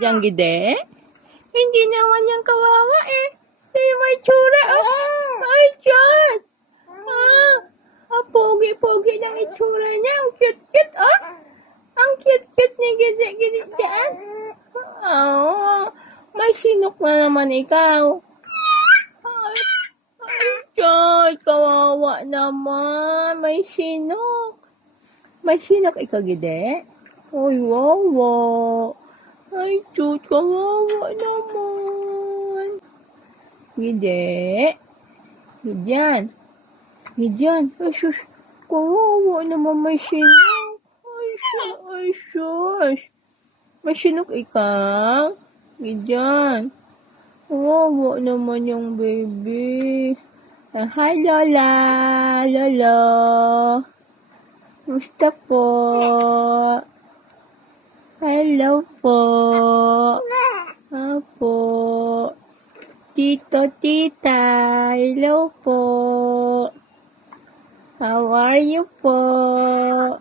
Yang gide? Hindi naman yung kawawa eh. Hindi may tsura. Ay, Diyos! Pogi-pogi ng itsura niya. Ang cute-cute, Ang cute-cute ni Gide-Gide dyan. May sinok na naman ikaw. Ay, Diyos! Kawawa naman. May sinok. May sinok ikaw, Gide? Ay, wawa. Ay, Diyos! Kawawa naman. Gide? Gidyan. Gidyan. Ay, sus. Kawawa naman may sinok. Ay, sus. May sinok ikaw? Gidyan. Kawawa naman yung baby. Hi, Lola. Lolo. Musta po? Hello po. Apo. Tito, tita. Hello po. How are you po?